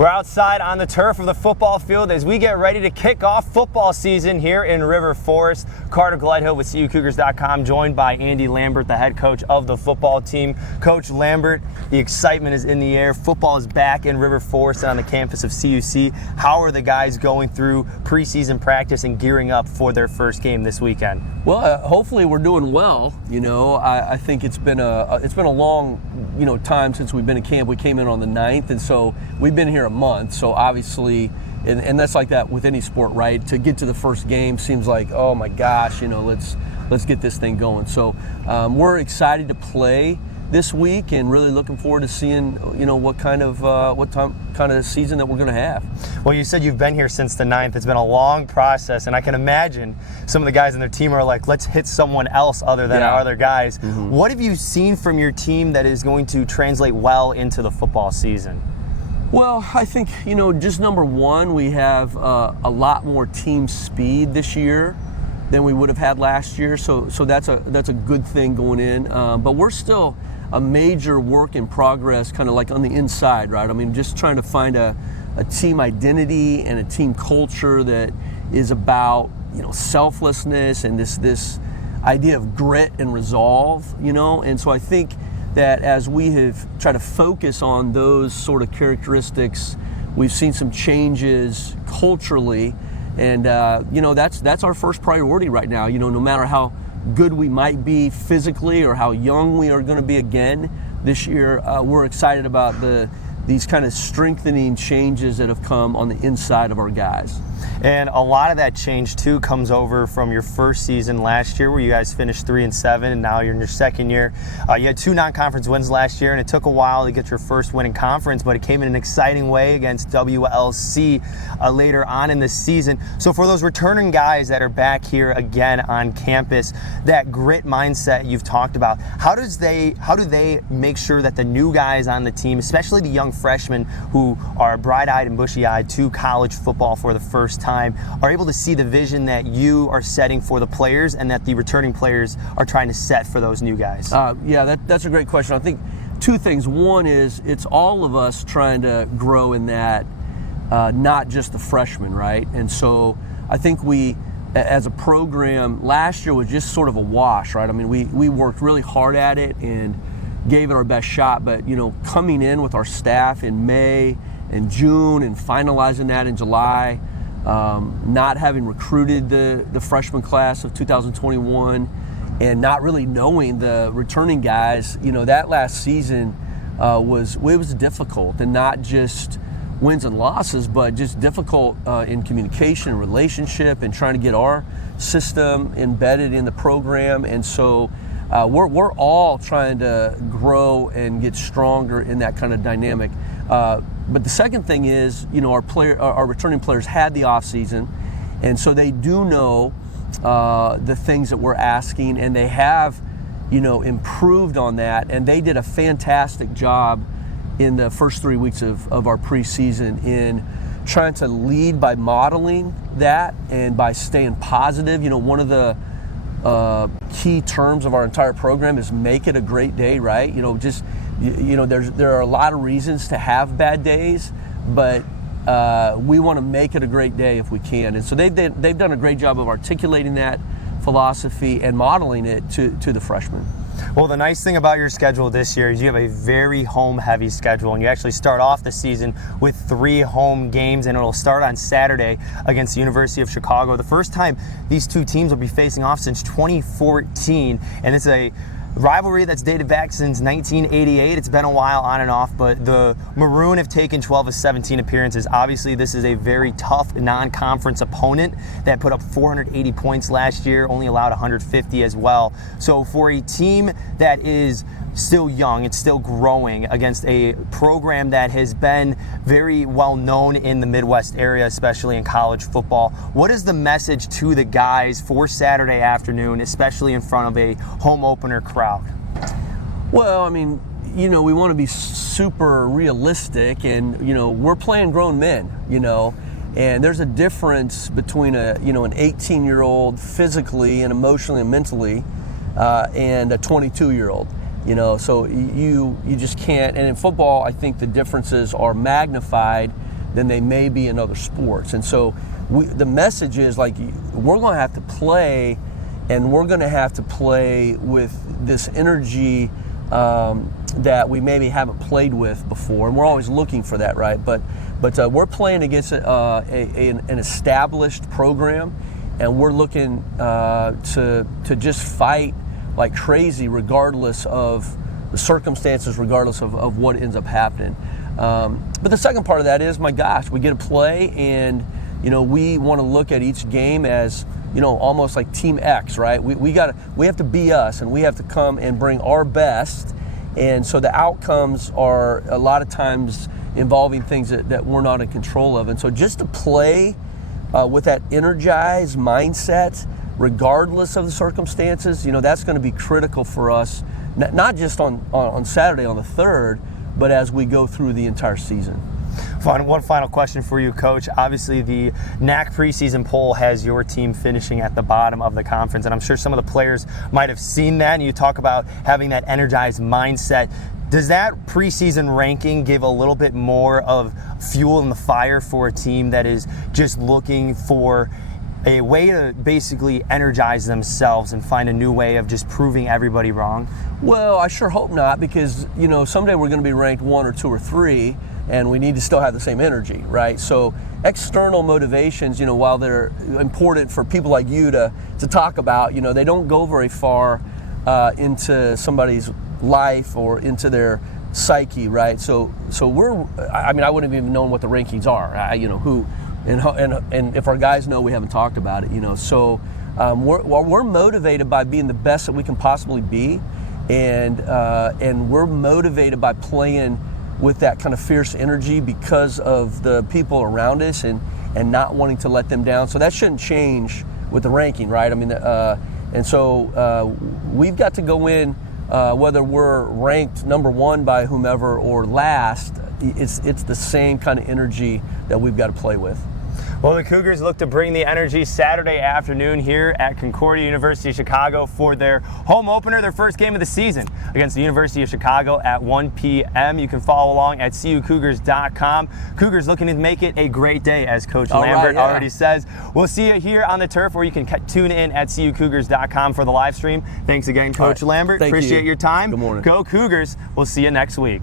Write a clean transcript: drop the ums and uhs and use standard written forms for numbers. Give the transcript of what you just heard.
We're outside on the turf of the football field as we get ready to kick off football season here in River Forest. Carter Gledhill with CUCougars.com, joined by Andy Lambert, the head coach of the football team. Coach Lambert, the excitement is in the air. Football is back in River Forest on the campus of CUC. How are the guys going through preseason practice and gearing up for their first game this weekend? Well, hopefully we're doing well. I think it's been a long, time since we've been in camp. We came in on the 9th, and so we've been here a month. So obviously, and that's like that with any sport, right? To get to the first game seems like, oh my gosh, let's get this thing going. So we're excited to play this week and really looking forward to seeing, what kind of season that we're going to have. Well, you said you've been here since the 9th. It's been a long process, and I can imagine some of the guys on their team are like, let's hit someone else other than our other guys. Mm-hmm. What have you seen from your team that is going to translate well into the football season? Well, I think, just number one, we have a lot more team speed this year than we would have had last year. So that's a good thing going in. But we're still a major work in progress, kind of like on the inside, right? I mean, just trying to find a team identity and a team culture that is about, selflessness and this idea of grit and resolve, And so I think that as we have tried to focus on those sort of characteristics, we've seen some changes culturally, and that's our first priority right now. No matter how good we might be physically or how young we are going to be again this year, we're excited about these kind of strengthening changes that have come on the inside of our guys. And a lot of that change, too, comes over from your first season last year where you guys finished 3-7, and now you're in your second year. You had 2 non-conference wins last year, and it took a while to get your first win in conference, but it came in an exciting way against WLC later on in the season. So for those returning guys that are back here again on campus, that grit mindset you've talked about, how do they make sure that the new guys on the team, especially the young freshmen who are bright-eyed and bushy-eyed to college football for the first time, are able to see the vision that you are setting for the players and that the returning players are trying to set for those new guys? That's a great question. I think 2 things. One is it's all of us trying to grow in that, not just the freshmen, right? And so I think we, as a program, last year was just sort of a wash, right? I mean, we worked really hard at it and gave it our best shot, but, coming in with our staff in May and June and finalizing that in July, not having recruited the freshman class of 2021 and not really knowing the returning guys, that last season was difficult, and not just wins and losses, but just difficult in communication and relationship and trying to get our system embedded in the program. And so we're all trying to grow and get stronger in that kind of dynamic. But the second thing is, our returning players had the off season, and so they do know the things that we're asking, and they have, improved on that, and they did a fantastic job in the first 3 weeks of our preseason in trying to lead by modeling that and by staying positive. One of the key terms of our entire program is make it a great day, right? There are a lot of reasons to have bad days, but we want to make it a great day if we can. And so they've done a great job of articulating that philosophy and modeling it to the freshmen. Well, the nice thing about your schedule this year is you have a very home-heavy schedule, and you actually start off the season with 3 home games, and it'll start on Saturday against the University of Chicago. The first time these 2 teams will be facing off since 2014, and it's a rivalry that's dated back since 1988. It's been a while on and off, but the Maroon have taken 12 of 17 appearances. Obviously, this is a very tough non-conference opponent that put up 480 points last year, only allowed 150 as well. So for a team that is still young, it's still growing against a program that has been very well known in the Midwest area, especially in college football, what is the message to the guys for Saturday afternoon, especially in front of a home opener crowd? Well, I mean, we want to be super realistic, and, we're playing grown men, and there's a difference between an 18-year-old physically and emotionally and mentally and a 22-year-old. So you just can't. And in football, I think the differences are magnified than they may be in other sports. And so the message is like, we're going to have to play, and we're going to have to play with this energy that we maybe haven't played with before, and we're always looking for that, right? But we're playing against an established program, and we're looking to just fight like crazy, regardless of the circumstances, regardless of what ends up happening. But the second part of that is, my gosh, we get to play, and we want to look at each game as almost like Team X, right? We have to be us, and we have to come and bring our best. And so the outcomes are a lot of times involving things that we're not in control of. And so just to play with that energized mindset, regardless of the circumstances, that's going to be critical for us, not just on Saturday on the 3rd, but as we go through the entire season. One final question for you, Coach. Obviously, the NAC preseason poll has your team finishing at the bottom of the conference, and I'm sure some of the players might have seen that, and you talk about having that energized mindset. Does that preseason ranking give a little bit more of fuel in the fire for a team that is just looking for a way to basically energize themselves and find a new way of just proving everybody wrong? Well, I sure hope not, because someday we're going to be ranked 1 or 2 or 3, and we need to still have the same energy, right? So external motivations, while they're important for people like you to talk about, they don't go very far into somebody's life or into their psyche, right? So I wouldn't have even known what the rankings are, who. And if our guys know, we haven't talked about it, So we're motivated by being the best that we can possibly be, and we're motivated by playing with that kind of fierce energy because of the people around us, and not wanting to let them down. So that shouldn't change with the ranking, right? And so we've got to go in, whether we're ranked number 1 by whomever or last. It's the same kind of energy that we've got to play with. Well, the Cougars look to bring the energy Saturday afternoon here at Concordia University of Chicago for their home opener, their first game of the season against the University of Chicago at 1 p.m. You can follow along at CUCougars.com. Cougars looking to make it a great day, as Coach Lambert already says. We'll see you here on the turf, or you can tune in at CUCougars.com for the live stream. Thanks again, Coach Lambert. Thank you. Appreciate your time. Good morning. Go Cougars. We'll see you next week.